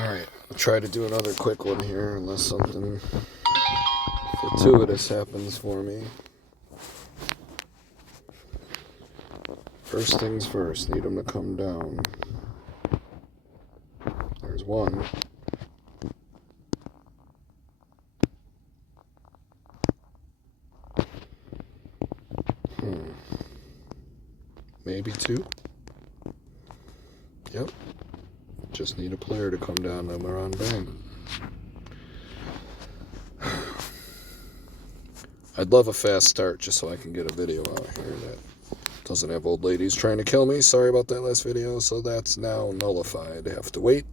Alright, I'll try to do another quick one here unless something fortuitous happens for me. First things first, need them to come down. There's one. Maybe two. Yep. Just need a player to come down, then we're on bang. I'd love a fast start just so I can get a video out here that doesn't have old ladies trying to kill me. Sorry about that last video, so that's now nullified. I have to wait.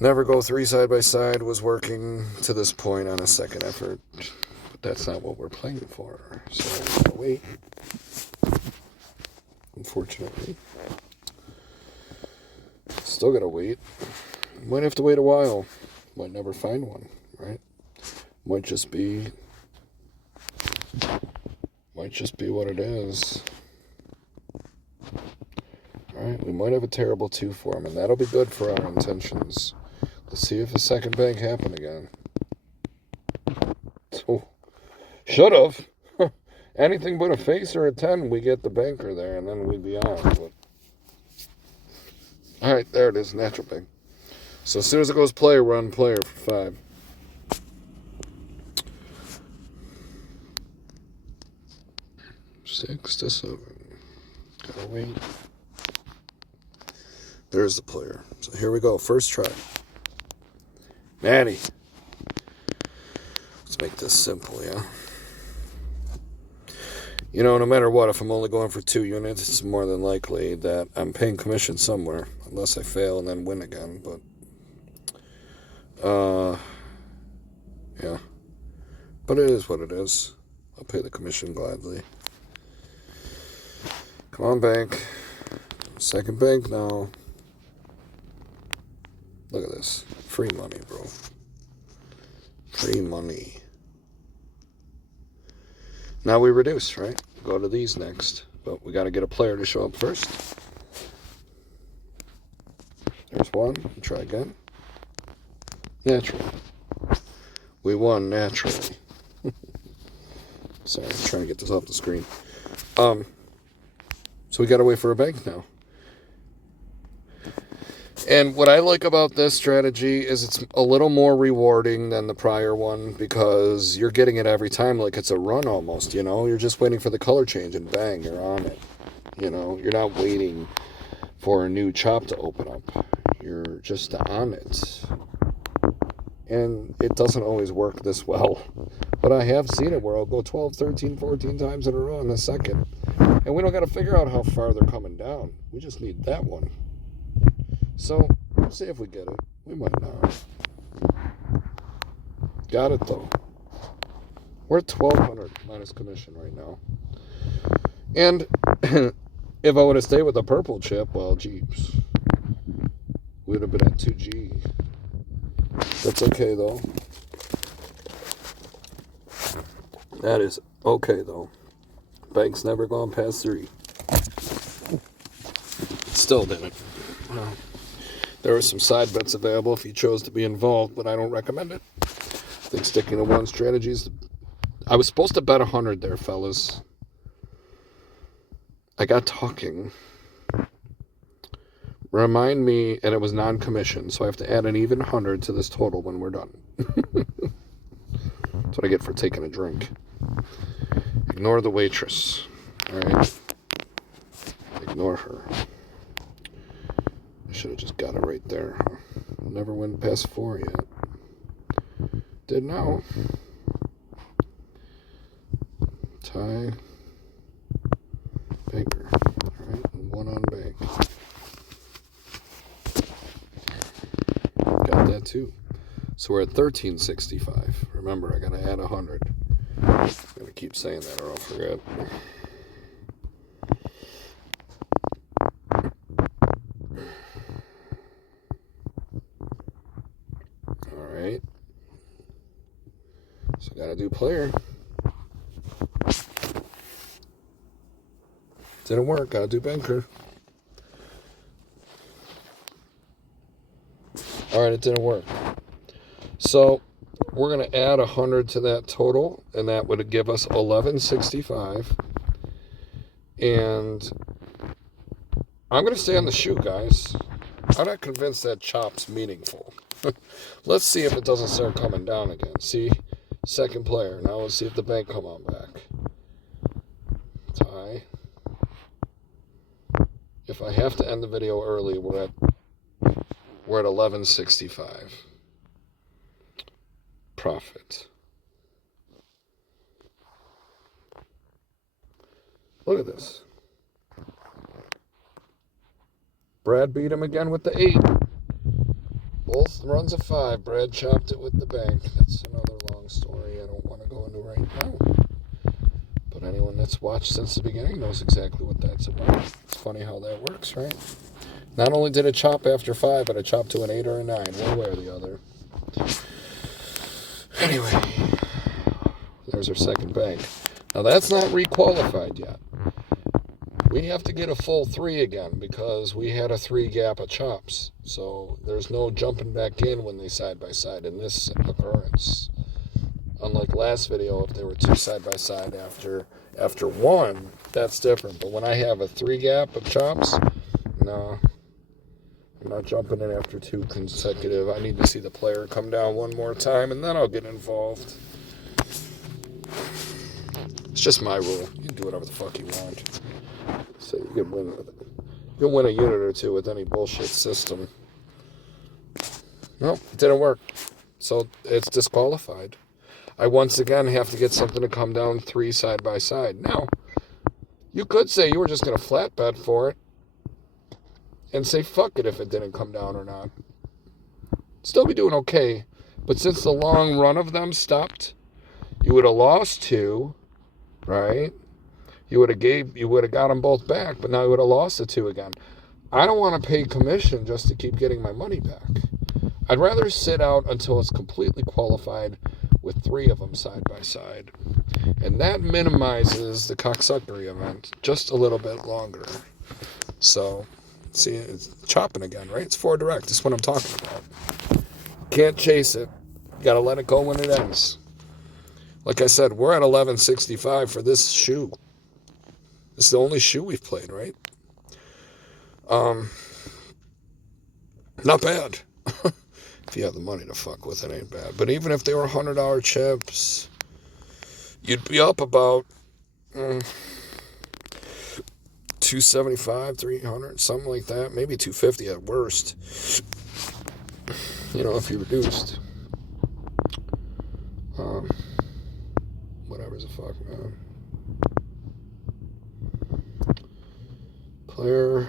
Never go 3 side by side was working to this point on a second effort, but that's not what we're playing for, so I'll wait. Unfortunately. Still gotta wait. Might have to wait a while. Might never find one, right? Might just be what it is. Alright, we might have a terrible 2 for him, and that'll be good for our intentions. Let's see if a second bank happen again. Oh, should have. Anything but a face or a 10, we get the banker there, and then we'd be on. But... Alright, there it is, natural bank. So as soon as it goes player, we're on player for 5. Six to 7. Gotta wait. There's the player. So here we go. First try. Natty. Let's make this simple, yeah? You know, no matter what, if I'm only going for 2 units, it's more than likely that I'm paying commission somewhere. Unless I fail and then win again, but... yeah. But it is what it is. I'll pay the commission gladly. Come on, bank. Second bank now. Look at this. Free money, bro. Free money. Now we reduce, right? Go to these next. But we got to get a player to show up first. There's one. Try again. Naturally. We won naturally. Sorry, I'm trying to get this off the screen. So we got to wait for a bank now. And what I like about this strategy is it's a little more rewarding than the prior one because you're getting it every time like it's a run almost, you know? You're just waiting for the color change and bang, you're on it. You know, you're not waiting for a new chop to open up. You're just on it. And it doesn't always work this well. But I have seen it where I'll go 12, 13, 14 times in a row in a second. And we don't got to figure out how far they're coming down. We just need that one. So, we'll see if we get it. We might not. Got it, though. We're at 1,200 minus commission right now. And if I would have stayed with the purple chip, well, jeeps. We would have been at 2G. That's okay, though. That is okay, though. Bank's never gone past 3. Still didn't. Well, there were some side bets available if you chose to be involved, but I don't recommend it. I think sticking to one strategy is... I was supposed to bet 100 there, fellas. I got talking. Remind me, and it was non-commission, so I have to add an even 100 to this total when we're done. That's what I get for taking a drink. Ignore the waitress. Alright? Ignore her. I should have just got it right there. I'll never win past 4 yet. Did now. Tie. Banker. Alright, and 1 on bank. Got that too. So we're at 1365. Remember, I gotta add 100. I'm gonna keep saying that or I'll forget. Alright. So gotta do player. Didn't work, gotta do banker. All right, it didn't work. So we're going to add 100 to that total, and that would give us 1165. And I'm going to stay on the shoe, guys. I'm not convinced that chop's meaningful. Let's see if it doesn't start coming down again. See, second player. Now let's see if the bank come on back. Tie. If I have to end the video early, we're at 1165. Profit. Look at this. Brad beat him again with the 8. Both runs of 5. Brad chopped it with the bank. That's another long story I don't want to go into right now. But anyone that's watched since the beginning knows exactly what that's about. It's funny how that works, right? Not only did it chop after 5, but it chopped to an 8 or a 9, one way or the other. Anyway, there's our second bank. Now that's not requalified yet. We have to get a full 3 again because we had a 3 gap of chops. So there's no jumping back in when they side by side in this occurrence. Unlike last video, if they were 2 side by side after 1, that's different. But when I have a 3 gap of chops, no, I'm not jumping in after 2 consecutive. I need to see the player come down one more time, and then I'll get involved. It's just my rule. You can do whatever the fuck you want. So you can win with it. You can win a unit or 2 with any bullshit system. Nope, it didn't work. So it's disqualified. I once again have to get something to come down 3 side by side. Now, you could say you were just going to flat bet for it and say fuck it if it didn't come down or not. Still be doing okay. But since the long run of them stopped, you would have lost 2, right? You would have got them both back, but now you would have lost the 2 again. I don't want to pay commission just to keep getting my money back. I'd rather sit out until it's completely qualified with 3 of them side by side. And that minimizes the cocksuckery event just a little bit longer. So, see, it's chopping again, right? It's 4 direct. That's what I'm talking about. Can't chase it. Got to let it go when it ends. Like I said, we're at 1165 for this shoe. It's the only shoe we've played, right? Not bad. If you have the money to fuck with, it ain't bad. But even if they were $100 chips, you'd be up about 275, 300, something like that. Maybe 250 at worst. You know, if you reduced. Whatever's a fuck, man. Player.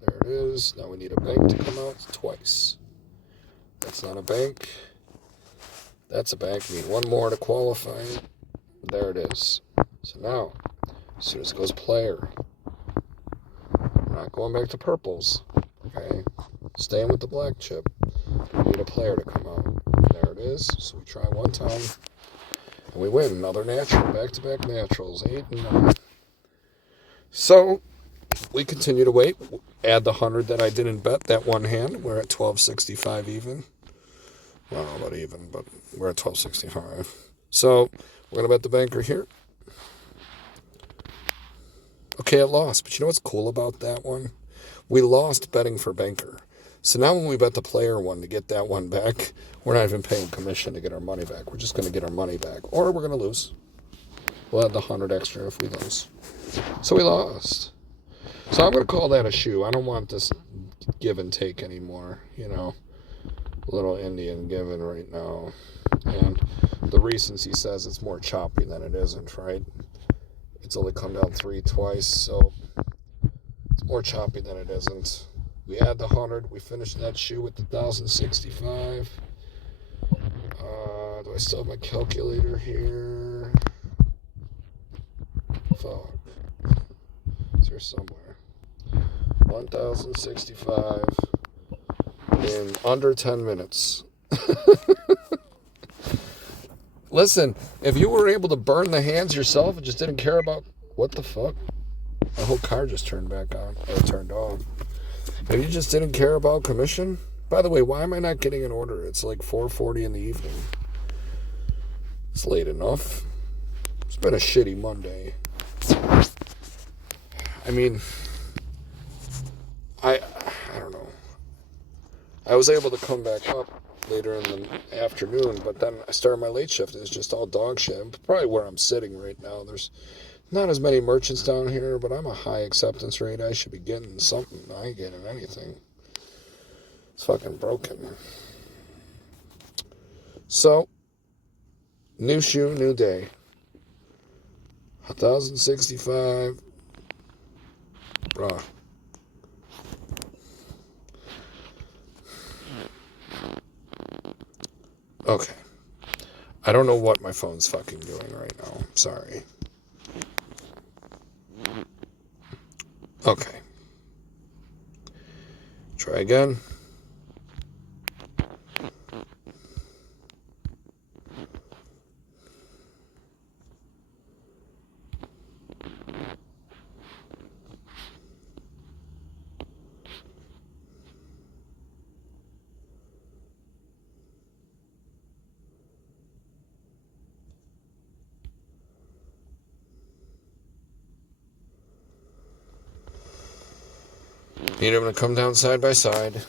There it is. Now we need a bank to come out twice. That's not a bank. That's a bank. We need 1 more to qualify it. There it is. So now, as soon as it goes player, we're not going back to purples. Okay? Staying with the black chip. We need a player to come out. There it is. So we try 1 time. And we win. Another natural. Back-to-back naturals. 8 and 9. So, we continue to wait. Add the 100 that I didn't bet that one hand. We're at 1265 even. Well, not even, but we're at 1265. So, we're going to bet the banker here. Okay, it lost. But you know what's cool about that one? We lost betting for banker. So now when we bet the player one to get that one back, we're not even paying commission to get our money back. We're just going to get our money back. Or we're going to lose. We'll add the 100 extra if we lose. So we lost. So I'm going to call that a shoe. I don't want this give and take anymore, you know. Little Indian giving right now. And the recency says it's more choppy than it isn't, right? It's only come down 3 twice, so it's more choppy than it isn't. We add the 100. We finish that shoe with the 1065. Do I still have my calculator here? Fuck. It's here somewhere. 1065 in under 10 minutes. Listen, if you were able to burn the hands yourself and just didn't care about what the fuck, my whole car just turned back on or turned off. If you just didn't care about commission, By the way, why am I not getting an order? It's like 4:40 in the evening. It's late enough. It's been a shitty Monday. I mean, I don't know. I was able to come back up later in the afternoon, but then I started my late shift and it's just all dog shit. Probably where I'm sitting right now. There's not as many merchants down here, but I'm a high acceptance rate. I should be getting something. I ain't getting anything. It's fucking broken. So, new shoe, new day. 1065. Bruh. Okay. I don't know what my phone's fucking doing right now. I'm sorry. Okay. Try again. Need them to come down side by side.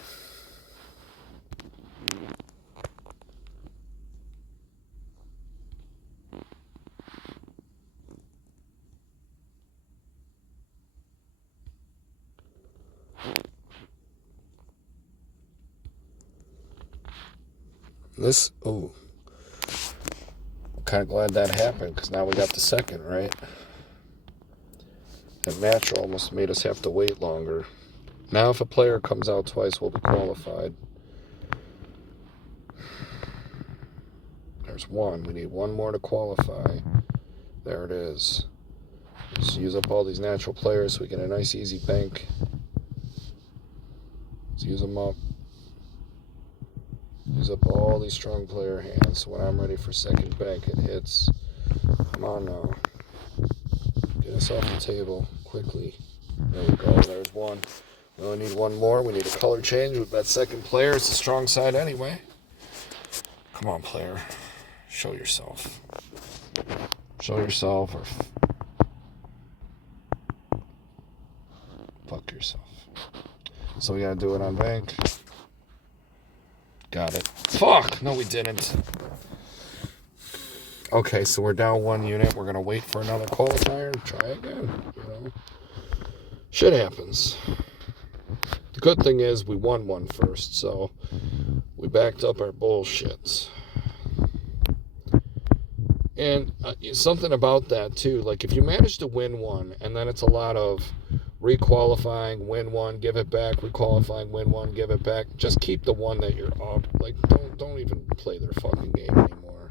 This, I'm kind of glad that happened because now we got the second, right? That natural almost made us have to wait longer. Now if a player comes out twice, we'll be qualified. There's one. We need one more to qualify. There it is. Just use up all these natural players so we get a nice easy bank. Let's use them up. Use up all these strong player hands. So when I'm ready for second bank, it hits. Come on now. Get us off the table quickly. There we go. There's one. We only need one more. We need a color change with that second player. It's the strong side anyway. Come on, player. Show yourself. Show yourself or fuck yourself. So we gotta do it on bank. Got it. Fuck! No, we didn't. Okay, so we're down one unit. We're gonna wait for another qualifier and try again. Shit happens. The good thing is we won one first, so we backed up our bullshits. And something about that too, like if you manage to win one and then it's a lot of requalifying, win one, give it back, requalifying, win one, give it back, just keep the one that you're up. Like don't even play their fucking game anymore.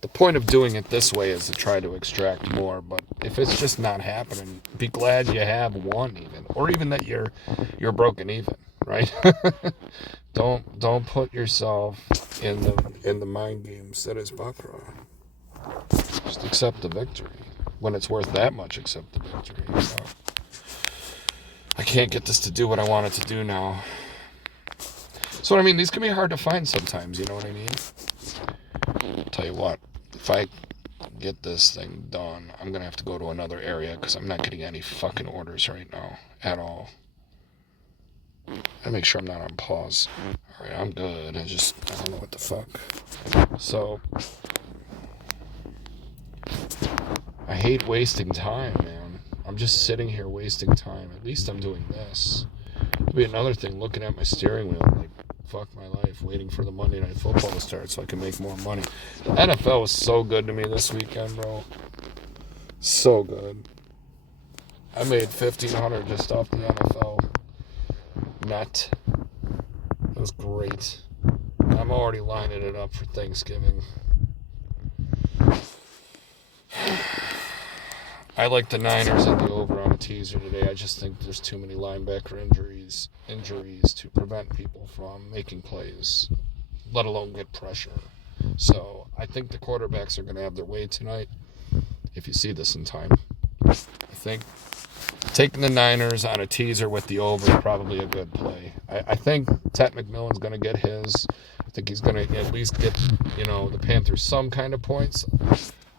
The point of doing it this way is to try to extract more, but if it's just not happening, be glad you have one even, or even that you're broken even, right? Don't put yourself in the mind games that is Baccarat. Just accept the victory. When it's worth that much, accept the victory. I can't get this to do what I want it to do now. So I mean, these can be hard to find sometimes, you know what I mean? I'll tell you what, if I get this thing done, I'm gonna have to go to another area because I'm not getting any fucking orders right now at all. I make sure I'm not on pause. Alright, I'm good. I don't know what the fuck. So, I hate wasting time, man. I'm just sitting here wasting time. At least I'm doing this. It'll be another thing, looking at my steering wheel, like, fuck my life, waiting for the Monday Night Football to start so I can make more money. The NFL was so good to me this weekend, bro. So good. I made $1,500 just off the NFL net. It was great. I'm already lining it up for Thanksgiving. I like the Niners and the over on a teaser today. I just think there's too many linebacker injuries to prevent people from making plays, let alone get pressure. So I think the quarterbacks are going to have their way tonight. If you see this in time, I think Taking the Niners on a teaser with the over is probably a good play. I think Ted McMillan's going to get his. I think he's going to at least get, the Panthers some kind of points.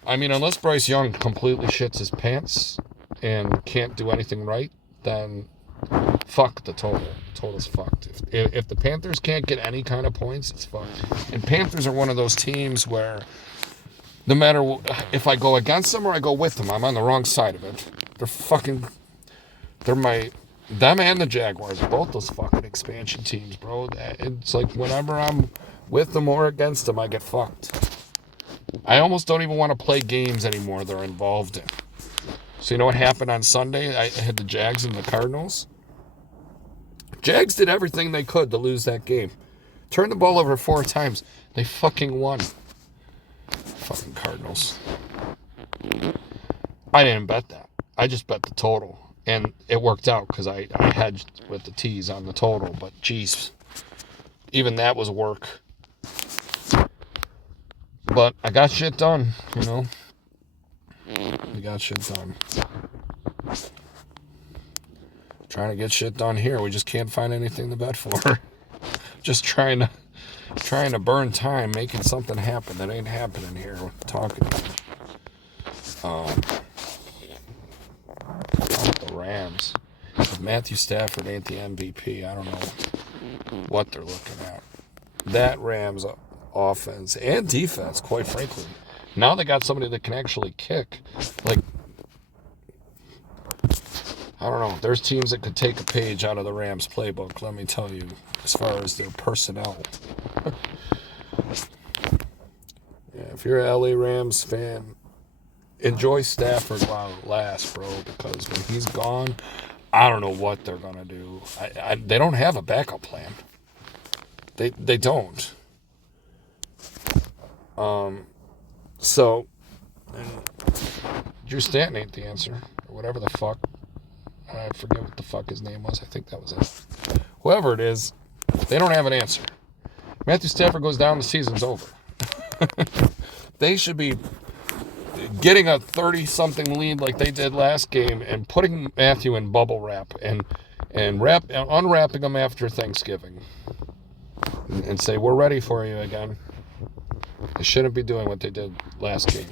I mean, unless Bryce Young completely shits his pants and can't do anything right, then fuck the total. The total's fucked. If the Panthers can't get any kind of points, it's fucked. And Panthers are one of those teams where no matter if I go against them or I go with them, I'm on the wrong side of it. Them and the Jaguars, both those fucking expansion teams, bro. It's like whenever I'm with them or against them, I get fucked. I almost don't even want to play games anymore they're involved in. So you know what happened on Sunday? I had the Jags and the Cardinals. Jags did everything they could to lose that game. Turned the ball over 4 times. They fucking won. Fucking Cardinals. I didn't bet that. I just bet the total. And it worked out because I hedged with the T's on the total. But, geez, even that was work. But I got shit done, We got shit done. Trying to get shit done here. We just can't find anything to bet for. Just trying to burn time, making something happen that ain't happening here. Talking the Rams. If Matthew Stafford ain't the MVP, I don't know what they're looking at. That Rams offense and defense, quite frankly. Now they got somebody that can actually kick. Like, I don't know. There's teams that could take a page out of the Rams playbook, let me tell you, as far as their personnel. Yeah, if you're an LA Rams fan, enjoy Stafford while it lasts, bro, because when he's gone, I don't know what they're going to do. They don't have a backup plan. They don't. So, Drew Stanton ain't the answer, or whatever the fuck. I forget what the fuck his name was. I think that was it. Whoever it is, they don't have an answer. Matthew Stafford goes down, the season's over. They should be getting a 30-something lead like they did last game and putting Matthew in bubble wrap and unwrapping him after Thanksgiving and say, we're ready for you again. They shouldn't be doing what they did last game.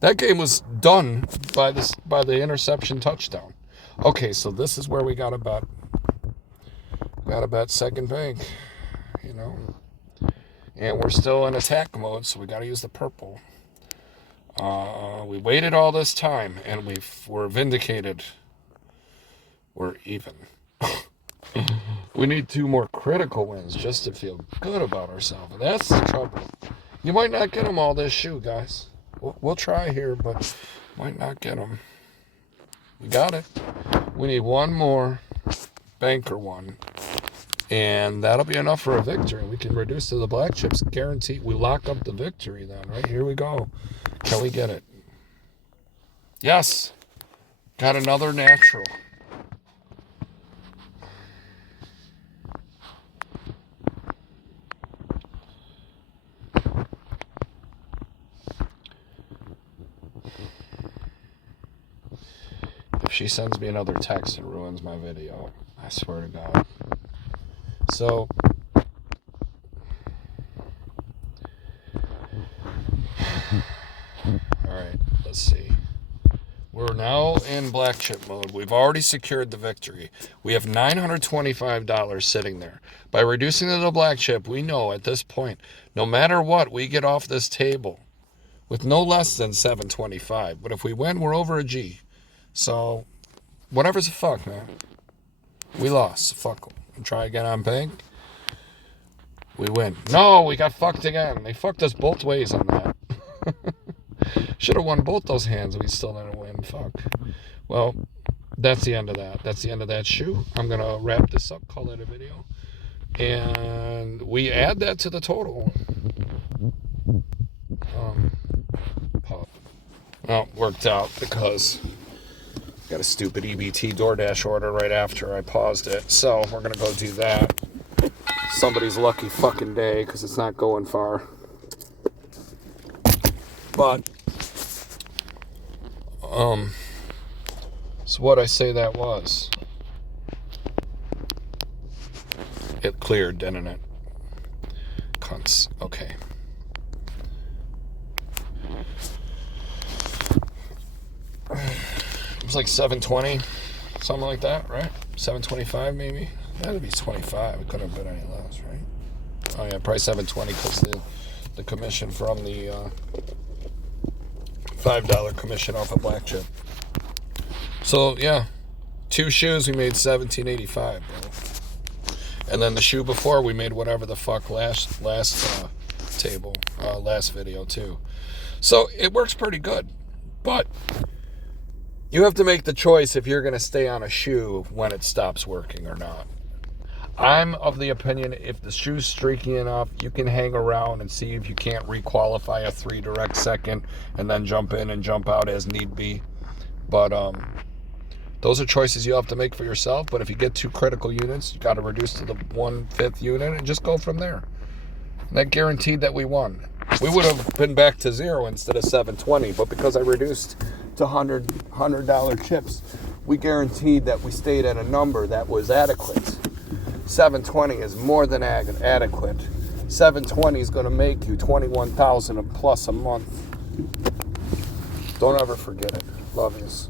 That game was done by the interception touchdown. Okay, so this is where we got to bet. Got to bet second bank, And we're still in attack mode, so we got to use the purple. We waited all this time, and we're vindicated. We're even. We need 2 more critical wins just to feel good about ourselves. And that's the trouble. You might not get them all this shoe, guys. We'll try here, but might not get them. We got it. We need 1 more banker one. And that'll be enough for a victory. We can reduce to the black chips. Guaranteed. We lock up the victory then, right? Here we go. Can we get it? Yes. Got another natural. If she sends me another text, it ruins my video. I swear to God. So, alright, let's see. We're now in black chip mode. We've already secured the victory. We have $925 sitting there. By reducing to the black chip, we know at this point, no matter what, we get off this table with no less than $725. But if we win, we're over a G. So, whatever's a fuck, man. We lost. Fuck them. Try again on bank. We win. No, we got fucked again. They fucked us both ways on that. Should have won both those hands. We still didn't win. Fuck. Well, that's the end of that. That's the end of that shoe. I'm going to wrap this up, call it a video. And we add that to the total. Well, worked out because got a stupid EBT DoorDash order right after I paused it. So we're going to go do that. Somebody's lucky fucking day because it's not going far. But, So what I say that was. It cleared, didn't it? Cunts. Okay. It was like 720, something like that, right? 725 maybe? That'd be 25. It couldn't have been any less, right? Oh yeah, probably 720 because the commission from the $5 commission off a black chip. So yeah, 2 shoes we made $17.85, bro. And then the shoe before we made whatever the fuck last video too. So it works pretty good, but you have to make the choice if you're going to stay on a shoe when it stops working or not. I'm of the opinion if the shoe's streaky enough, you can hang around and see if you can't requalify a 3 direct second and then jump in and jump out as need be. But those are choices you have to make for yourself. But if you get 2 critical units, you got to reduce to the 1/5 unit and just go from there. And that guaranteed that we won. We would have been back to 0 instead of 720, but because I reduced to $100 chips, we guaranteed that we stayed at a number that was adequate. 720 is more than adequate. 720 is going to make you $21,000 plus a month. Don't ever forget it. Love yous.